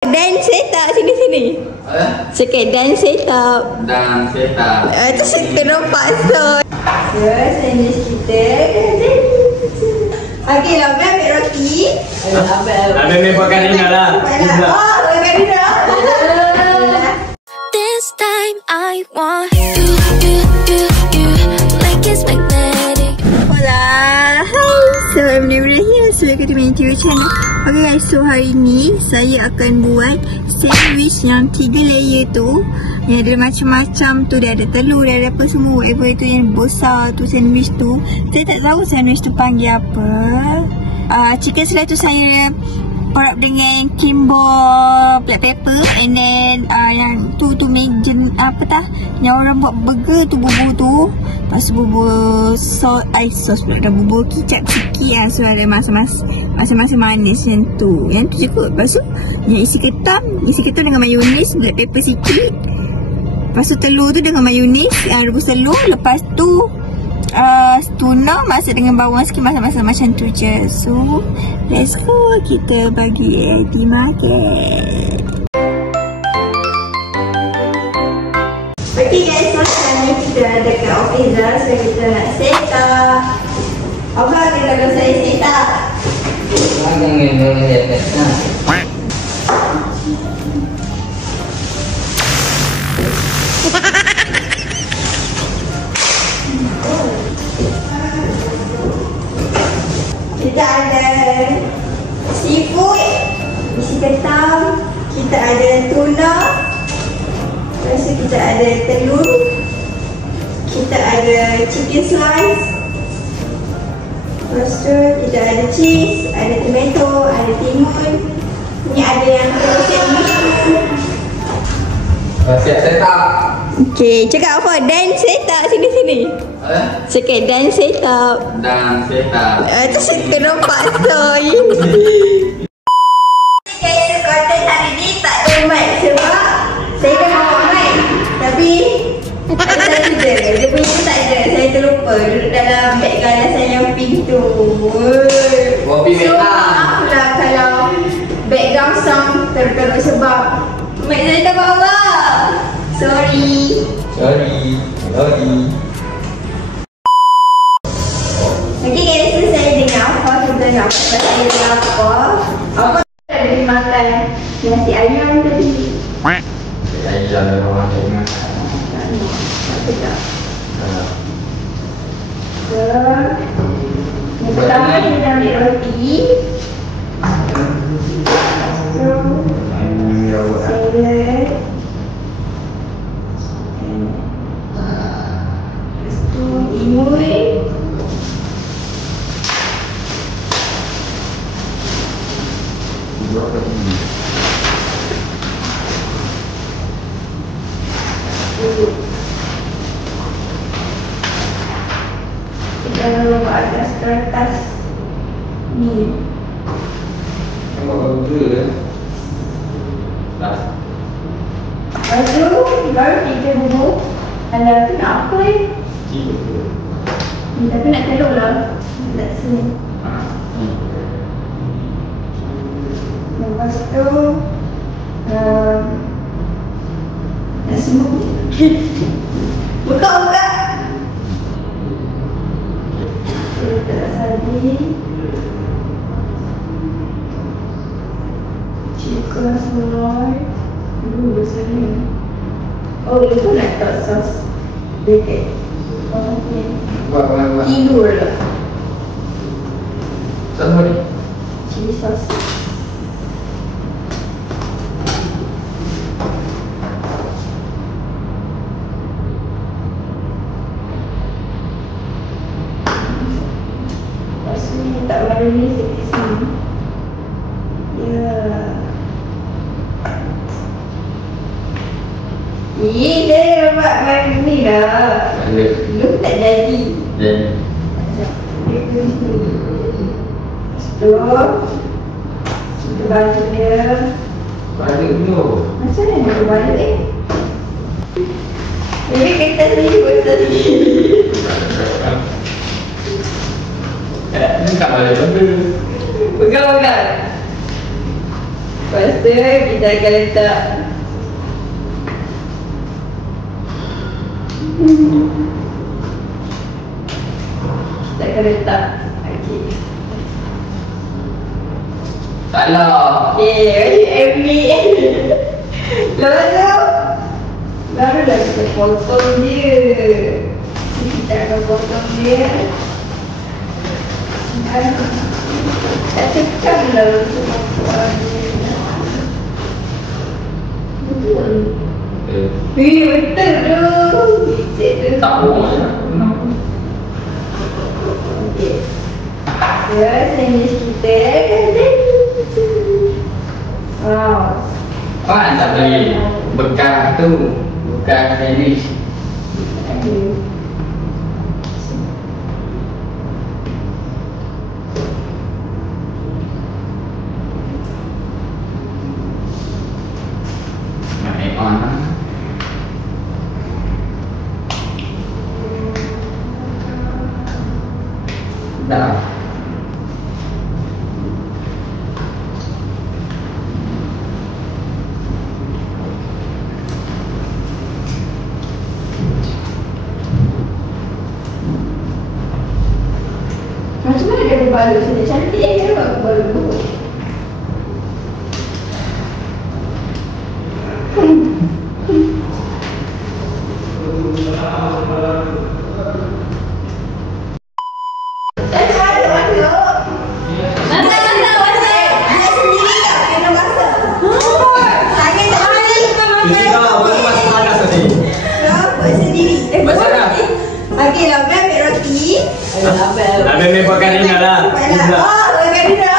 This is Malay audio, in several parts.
Dan setup sini. Sikit dan setup. Itu situ nampak so. Sandwich kita. Okey lah, ambil roti. Ambil buatkan Rina lah. Oh, buatkan Rina. This time I want you like it's magnetic. Hola. Hai. So, I'm here. So, welcome to my YouTube channel. Okay guys, so hari ni saya akan buat sandwich yang 3 layer tu. Yang ada macam-macam tu. Dia ada telur, dia ada apa semua. Whatever itu yang besar tu sandwich tu. Saya tak tahu sandwich tu panggil apa. Chicken slice tu saya wrap dengan Kimbo black pepper. And then yang tu mejen apa tah, yang orang buat burger tu, bubur tu. Lepas tu bubur sauce pula, dah bubur kicap sikit lah. So ada masa-masa manis yang tu. Yang tu cukup. Lepas tu yang isi ketam dengan mayonis, black pepper sikit. Lepas tu telur tu dengan mayonis, rebus telur. Lepas tu tuna masak dengan bawang sikit, masak-masak macam tu je. So let's go, kita bagi Eddie makan. Okay guys, so sekarang ni kita ada kat office dah. So kita nak set up. Apa kita akan saya set up? Kita ada seafood, isi ketam, kita ada tuna, lepas tu kita ada telur, kita ada chicken slice, lepas tu kita ada cheese, ada tomato, ada timun. Ni ada yang telur sandwich. Siap setup. Okay, cakap apa? Dan setup sini. Cakap dan setup. Itu situ nampak so. Guys, so konten hari ni tak ada mic sebab saya dah bawa mic. Tapi satu je, dia punya tu tak ada. Saya terlupa duduk dalam beg galas saya yang pink tu. So maaf lah kalau background sound terkerut sebab mic saya dah bawa. Sorry. Okay guys, so saya dengar apa kita nak buat saya apa ada dimakan nasi ayam tadi. Ayam orang tengah. Yang pertama kita ambil roti. Salad. Timun. Kita letak atas kertas ni. Lepas tu baru kita bubur. Kalau tu nak apa tapi nak telur lah. Tak sini. Lepas tu nak semua. Buka. Letak sardin, chicken slice. Besar ni. Oh, itu nak letak sos bebek. Okay. Tidur lah. Sama ni. Chili sauce. Lepas ni letak mayonis dekat sini. Ya. Dia buat main ni lah. Belum tak jadi. Tu kita balik dia. Balik dulu. Macam mana dia balik Ini kita sendiri betul ni. Ni tak boleh benda. Pegang. Lepas tu kita akan letak okey. Taklah. ambil. Lepas tu barulah kita potong dia. Kita akan potong dia. Tak tekan lah untuk potong dia. Betul tu. Tak boleh. Okey. Terus sandwich kita akan jadi. Wow. Kan tak beli bekas tu. Bekas sandwich. Naik on lah. Dah. Macam mana dia berbalut sini? Cantik je berbalut. Okey, Lambe ambil roti. Lambe memang Karina lah. Oh, Karina.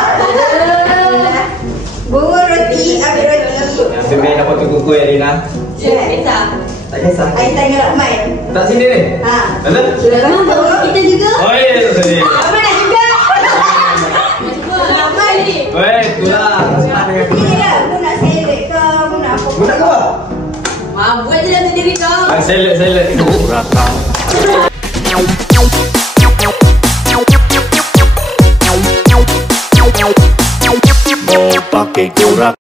Bawa roti, ambil roti. Lambe nak potong kuku ya Rina. Kisah. Tak kisah. Air tanya Rahman. Tak sini ni? Ha. Ada? Kita juga. Oh ya, sini. Rahman nak juga. Rahman ni. Weh, itulah. Ini lah, aku nak salad ke, aku nak apa? Buat apa? Buat je lah sendiri kau. Salad. Pakai kurang.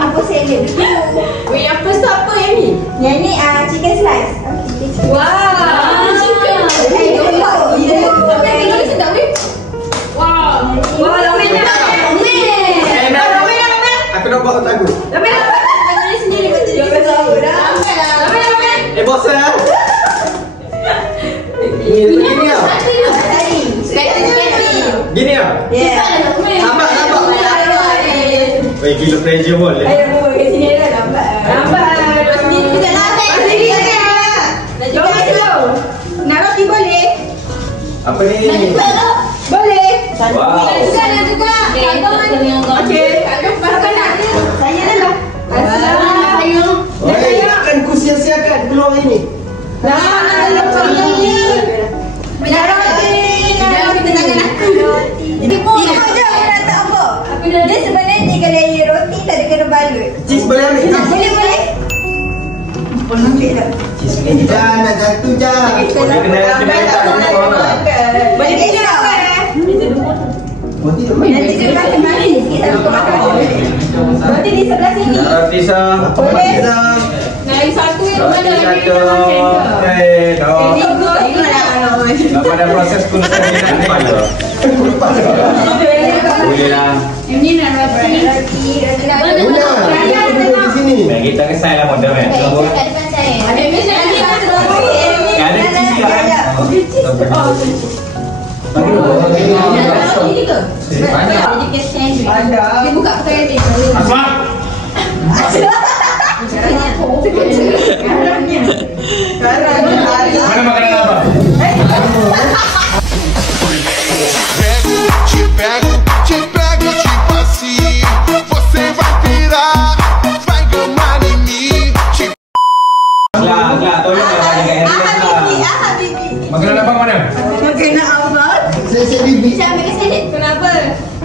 Apa salad dulu? Wait, yang first tu apa yang ni? Yang ni chicken slice. Okay, Wow, chicken. Tapi sedap weh. Wow. Wow, Ramen dah. Aku nak buat lagu. Ramen dah. Ramen sendiri macam ni. Eh, bosan ah. Gini ah. Gini ah. Lambat. Weh, gila pressure boleh. Ayo bawa ke sini dah lambat. Sendiri kita lambat. Sendiri saja. Nak roti boleh? Apa ni? Boleh. Wow. Nak juga. Okey. Makan nak. Saya dah lah. Assalamualaikum. Kan ku sia-siakan peluang ini. Nak roti. Tengok je aku nak tak apa. Dia sebenarnya 3 layer roti tak ada kena balut. Cheese boleh ambil tak? Boleh. Ambil tak? Cheese ni jangan nak jatuh jangan. Boleh kena letak dulu orang. Boleh kena. Roti tu Nanti dia makan manis sikit tak lupa makan. Roti di sebelah sini. Roti sah. Boleh. Naik satu yang Roti mana satu. Tak pada proses kunci ni pada. Boleh lah. Ini nak roti. Udah, duduk di sini. Nah, kita kesal lah model kan. Ada meja lagi. Ada cheese lah. Ini ke? Banyak. Ada. Dia buka pakai ni. Asma. Mana makanan apa? Te pego tipo assim. Você vai pirar, vai gamar em mim. Tolonglah bagi kat Harry lah. Makanan apa mana? Makanan abang. Saya bibi. Saya ambil salad. Kenapa?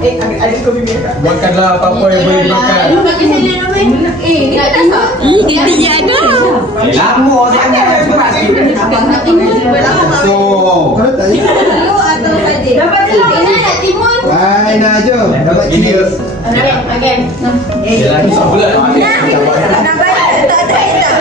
Ada kopi merah. Makanlah apa-apa yang boleh dimakan. Pakai salad Ramen. Dia tak tahu. Dia tidak ada. Lama sangat. Abang nak tinggal. So, kalau tak Telur atau sardin? Dapat celak. Ina nak timun. Hai, nak jom. Dapat cheers. Okey. Yelah, ni sok pula. Nak balik tak ada kita.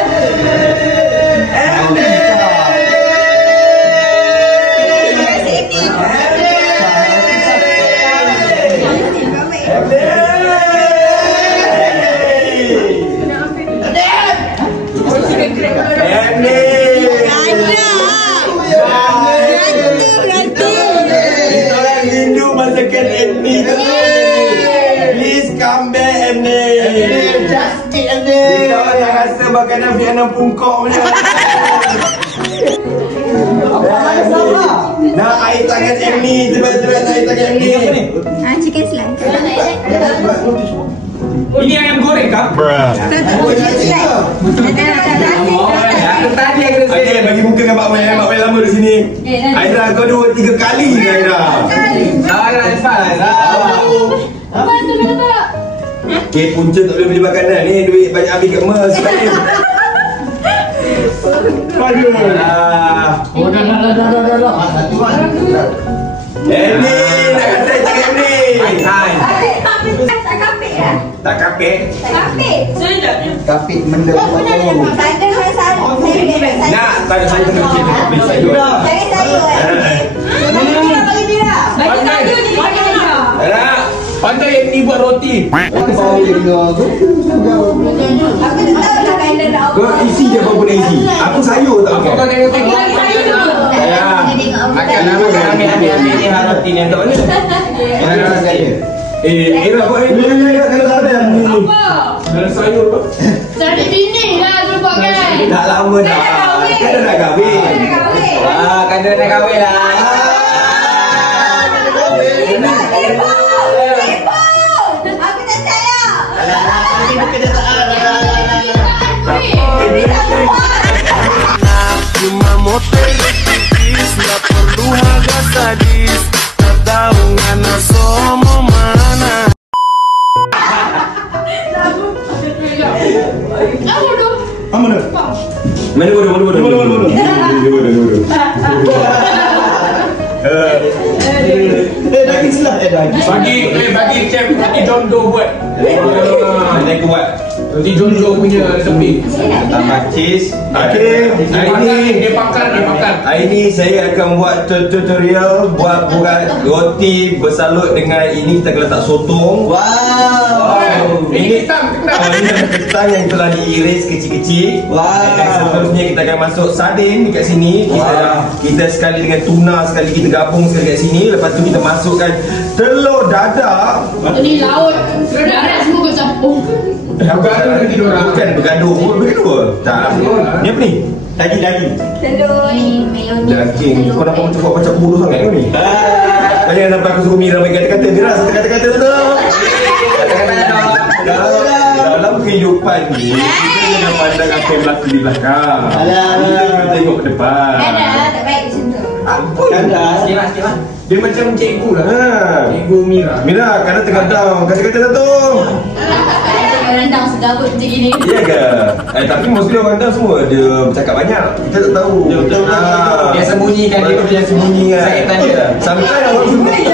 Makanan Vietnam pungkok punya. Nak air tangan Amy, tiba-tiba nak air tangan Amy. Chicken slice. Ini ayam goreng kah? Chicken slice. Aku tadi aku Okey, bagi muka dengan Pak Mel. Pak Mel lama di sini. Aira, kau 2-3 kali ni Aira. Aira cepat. Apa tu tak? Okay, punca tak boleh beli makanan ni. Duit banyak habis kat Mas. Aduh. Oh, dah. Amy, nak kata cakap ni. Hai. Tak kapit lah. Tak kapek. Kapit. Kapek benda Tak ada masalah. Nak, tak saya kena cek beli sayur. Cari sayur. Bagi bila? Bagi sayur ni makan dah. Nak. Pandai ni buat roti. Aku bawa dia dengar tu. Aku tak tahu lah kailan dah. Kau isi je apa pun isi. Aku sayur tak Kau pakai. tengok. Bagi sayur dulu. Ya. Makan lama kan ambil ni roti ni tak boleh. Ira kau ya kalau tak ada ni. Apa? Dalam sayur tu. Cari bini lah tu buat kan. Dah lama dah. Kan dah kahwin. Kan dia nak kahwin lah. Aku tak sayang. Cuma motor tipis, nggak perlu harga sadis. Tak tahu ngana somo mana. Apa tu? Mana bodoh. Daging selah daging. Bagi chef roti jondo buat. Dia kuat. Roti jondo punya resepi. Tambah cheese. Okey. Dia pakar. Hari ni saya akan buat tutorial buat roti bersalut dengan ini kita akan letak sotong. Ini hitam kenapa? Ini kentang yang telah diiris kecil-kecil. Dan seterusnya kita akan masuk sardin dekat sini. Kita sekali dengan tuna, sekali kita gabung sekali kat sini. Lepas tu kita masukkan telur dadah. Ini laut. Darat semua kau campur. Bergaduh nanti diorang. Bukan bergaduh. Tak. Ni apa ni? Daging. Telur ni mayonnaise. Daging. Kau nampak macam buat macam bodoh sangat kau ni. Jangan nampak aku suruh Mira bagi kata-kata. Mira, kata-kata tu. Dalam kehidupan ni kita jangan pandang apa yang berlaku di belakang. Kita tengok ke depan. Tak baik macam tu. Apa? Sikit. Dia macam cikgu lah. Cikgu Mira. Mira, kadang tergadang. Kata-kata tu. Rendang segabut macam gini. Iya ke? Tapi mostly orang dah semua dia bercakap banyak. Kita tak tahu. Betul. Dia sembunyikan dia punya sembunyikan. sakitan dia. Sampai orang sembunyi.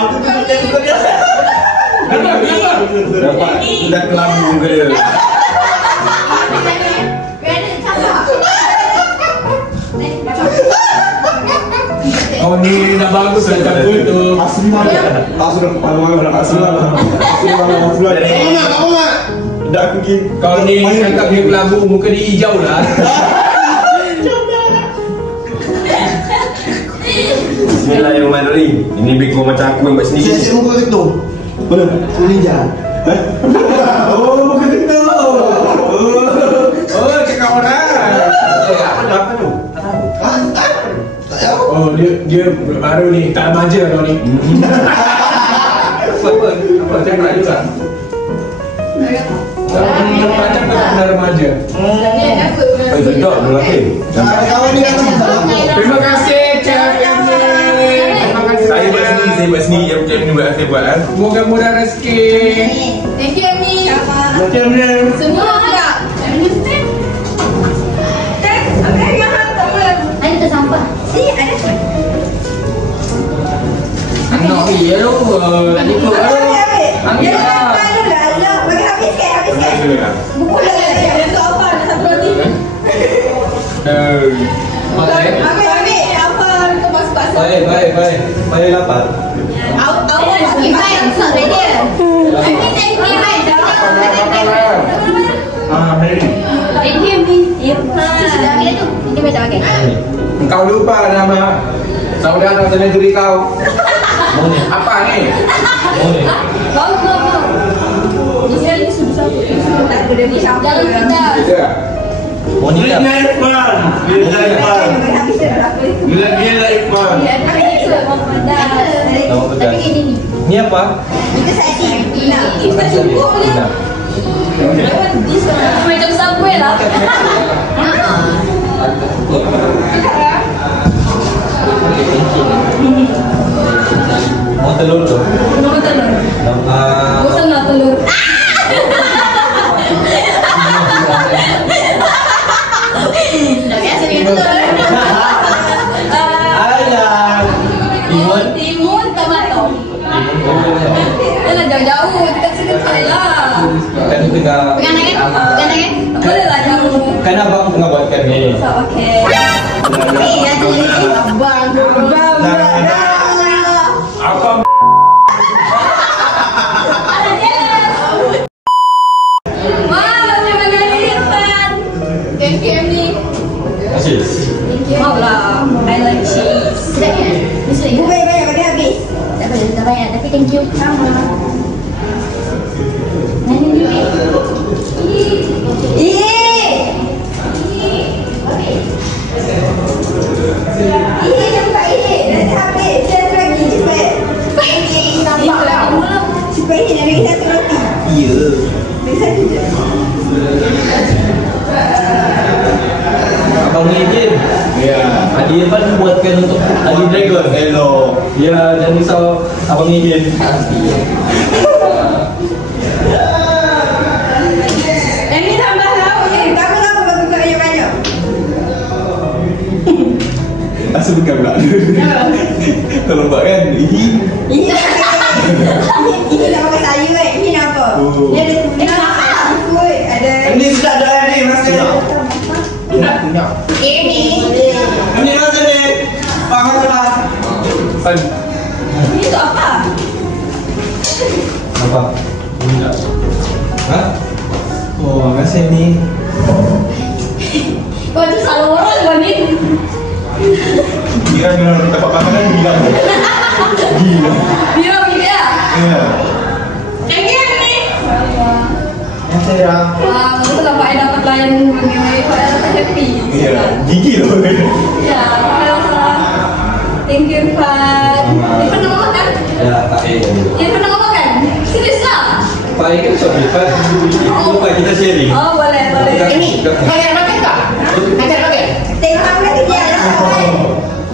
Aku tu bukan dia. Nampak sudah kelabu ke dia. Oh ni dah bagus lah campur tu. Asli mana? Dah aku pergi. Kau ni cakap dia kelabu, muka dia hijau lah. Bismillahirrahmanirrahim. Ini beko macam aku yang buat sendiri. Saya muka ketung. Mana? Ninja. Oh, muka ketung. Oh, cakap orang. Apa tu? Tak tahu. Oh dia baru ni, tak remaja kau ni. Apa cakap juga. Macam tak pernah remaja. Sedap tu lagi. Kawan ni kan Terima kasih Chef Emily. Terima kasih. Saya buat sendiri yang macam ni buat saya buat. Semoga murah rezeki. Thank you Ami. Macam ni. Semua tak. Ada sampah. Si ada. Anak dia tu. Tadi tu. Ambil lah. Bagi habis sikit. Buku lah. Untuk apa? Satu roti. Ambil. Apa kau masuk-masuk? Baik. Saya lapar. Awak sikit baik. Sampai dia. Ambil thank you baik. Thank you ni. Sudah ambil tu. Ini macam pakai. Kau lupa nama saudara sendiri kau. Apa ni? Mau. Di sini sudah Tak ada dia siapa. Jangan kita. Monica. Bila Iqbal. Tapi ini ni. Ni apa? Itu saya Kita cukup je. Macam subway lah. Mau telur tu? Nombor telur. Bosan lah telur. Dah biasa ni telur. Alah. Timun tomato. Jangan jauh-jauh, dekat sini lah. Kan tengah. Pegang tangan. Boleh lah jauh. Kan abang tengah buatkan ni. So, okay. Abang. Apa? Wow, terima kasih Irfan. Thank you Emily. Asyik. Thank you. Mau lah. I like cheese. Sedap kan? Mesti. Bukan banyak bagi habis. Tak banyak tapi thank you. Sama. Nani ni. Nampak ini. Nanti habis. Satu lagi. Cepat. Nampak lah. Cepat ini. Lagi satu roti. Ya. Lagi satu je. Abang ni Jin. Ya. Adi Irfan buatkan untuk Adi Dragon. Hello. Ya, jangan risau abang ni Jin. Ini tambah lauk ni. Tambah lauk bagi kau banyak-banyak. Asal bukan pula. Kau nampak kan? Ini nama sayur kan? Ini apa? Dia ada tuna, seafood, ada... Ini sudah ada ni rasa. Ini. Ini rasa ni. Faham tak? Ini tu apa? Apa? Ha? Oh, rasa ni. Kau tu salah orang kau ni. Kira memang dapat makanan bilang. Gila. Biar dia. Ya. Thank you Emily. Yang saya. Wah, aku dapat dapat layan bagi kau dapat happy. Ya. Gigi loh. Ya, salah. Thank you Irfan. Irfan nak makan? Ya, tak ada. Irfan nak makan? Serius lah? Pak Ikan macam ni, Pak. Lupa kita sharing. Oh, boleh. Ini. Kalian makan tak? Makan makan. Tengok apa dia ada.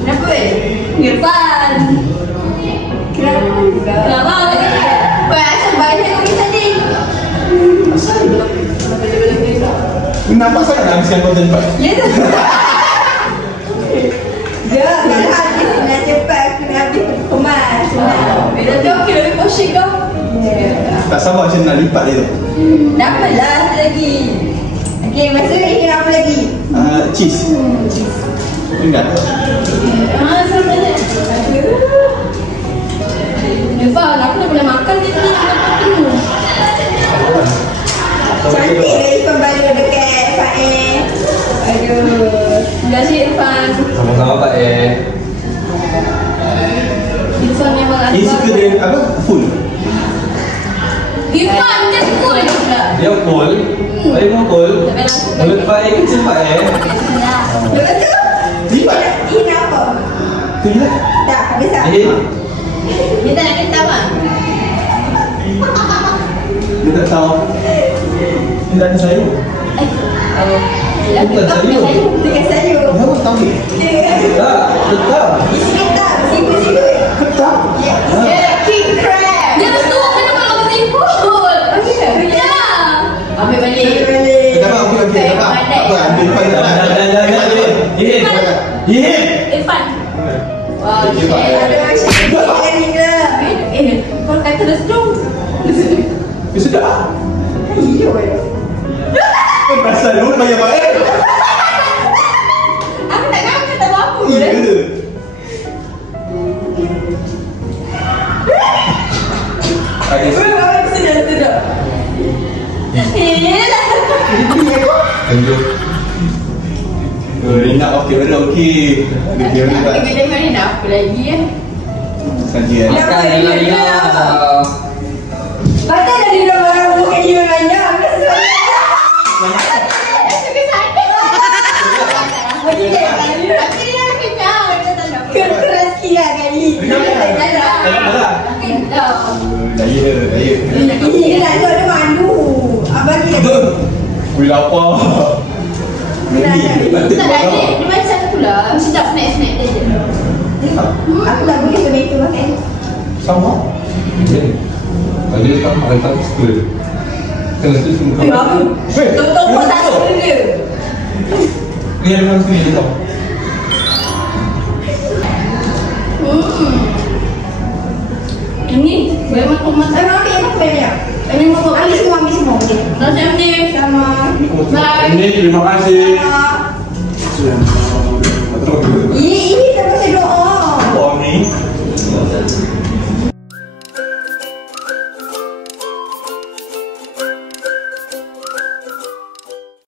Kenapa? Irfan. Kenapa? Asal banyak kami tadi. Nampak sangat nak habiskan konten Pak. Ya tu. Dia nak habis nak cepat. Kena habis kemas. Bila tu okey lebih porsi kau. Tak sabar macam nak lipat dia tu. Dapatlah satu lagi. Okey, masa ni kena apa lagi? Cheese. Ingat. Sama je. Irfan, aku dah boleh makan ni. Cantik lah Irfan baru dekat Fae. Aduh. Terima kasih Irfan. Sama-sama Pak Irfan memang ada. Ini suka dia apa? Full. Irfan dia full juga. Dia full. Saya mau full. Mulut Pak kecil Pak Lepas tu? Lipat. Ini apa? Itulah. Tak, habis tak? Dia tak nak kita apa? Dia tak tahu. Dia tak ada sayur. Bukan sayur. Dengan sayur. Kamu tahu ni? Tak, tetap. Isi ketam, siput-siput. Ketam. Ya, king crab. Dia mesti kena makan seafood. Ya. Ambil balik. Kenapa? Okey. Apa? Ambil depan dia. Ini. Irfan. Wah, Thank you, Pak. Ada macam ni ke? Sudah. Iya weh. Kau perasan lu banyak banget. Aku tak tahu kata apa. Iya. Sudah. Yelah. Tunjuk. Ini nak okey betul okey. Dia Kita dengar ni dah apa lagi ya? saja. Makan Lina. Patah dah di dalam bukan you nanya. Aku suka sakit. Bagi dia kali. Tapi dia dah kenyang. Keras kira kali. Daya. Ini dah tu ada mandu. Abang dia. Kui lapar. Ni, nanti Tak ada. makan. Dia macam tu lah. Sedap snack-snack dia je. Aku tak boleh tomato makan. Sama. Tadi tak makan tak suka. Kena tu semua kawan. Topok tak suka dia. Ni ada orang sini tau. Ini memang tomat. Ambil apa banyak? Ambil semua. Macam ni. Sama. Bye. Ini terima kasih. Iya.